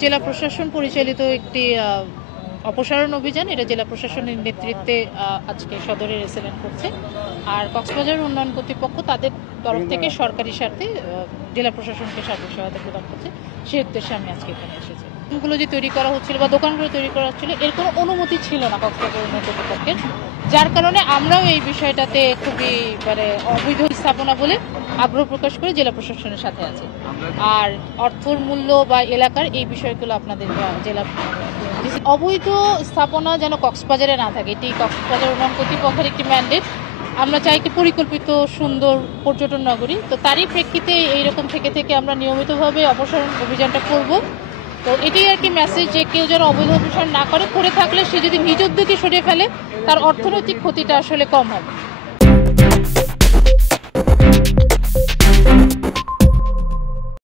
জেলা প্রশাসন পরিচালিত একটি অপসারণ অভিযান, এটা জেলা প্রশাসনের নেতৃত্বে আজকে সদরের এসএলএন করছে। আর কক্সবাজার উন্নয়ন কর্তৃপক্ষ তাদের তরফ থেকে সরকারি স্বার্থে জেলা প্রশাসনকে সার্বিক সহায়তা প্রদান করছে, সেই উদ্দেশ্যে আমি আজকে এখানে এসেছি। গুলো যে তৈরি করা হচ্ছিল বা দোকানগুলো তৈরি করা হচ্ছিল, এর কোনো অনুমতি ছিল না কক্সবাজার উন্নয়ন কর্তৃপক্ষের, যার কারণে আমরাও এই বিষয়টাতে খুবই অবৈধ স্থাপনা বলে আগ্রহ প্রকাশ করে জেলা প্রশাসনের সাথে আছি। আর অর্থর মূল্য বা এলাকার এই বিষয়গুলো আপনাদের জেলা অবৈধ স্থাপনা যেন কক্সবাজারে না থাকে, এটি কক্সবাজার উন্নয়ন কর্তৃপক্ষের একটি ম্যান্ডেট। আমরা চাই একটি পরিকল্পিত সুন্দর পর্যটন নগরী, তো তারই প্রেক্ষিতে এইরকম থেকে আমরা নিয়মিতভাবে অপসারণ অভিযানটা করব। তো এটাই আর কি মেসেজ, যে কেউ যেন অবৈধ অপসারণ না করে থাকলে সে যদি নিজ উদ্যোগে সরিয়ে ফেলে তার অর্থনৈতিক ক্ষতিটা আসলে কম হবে।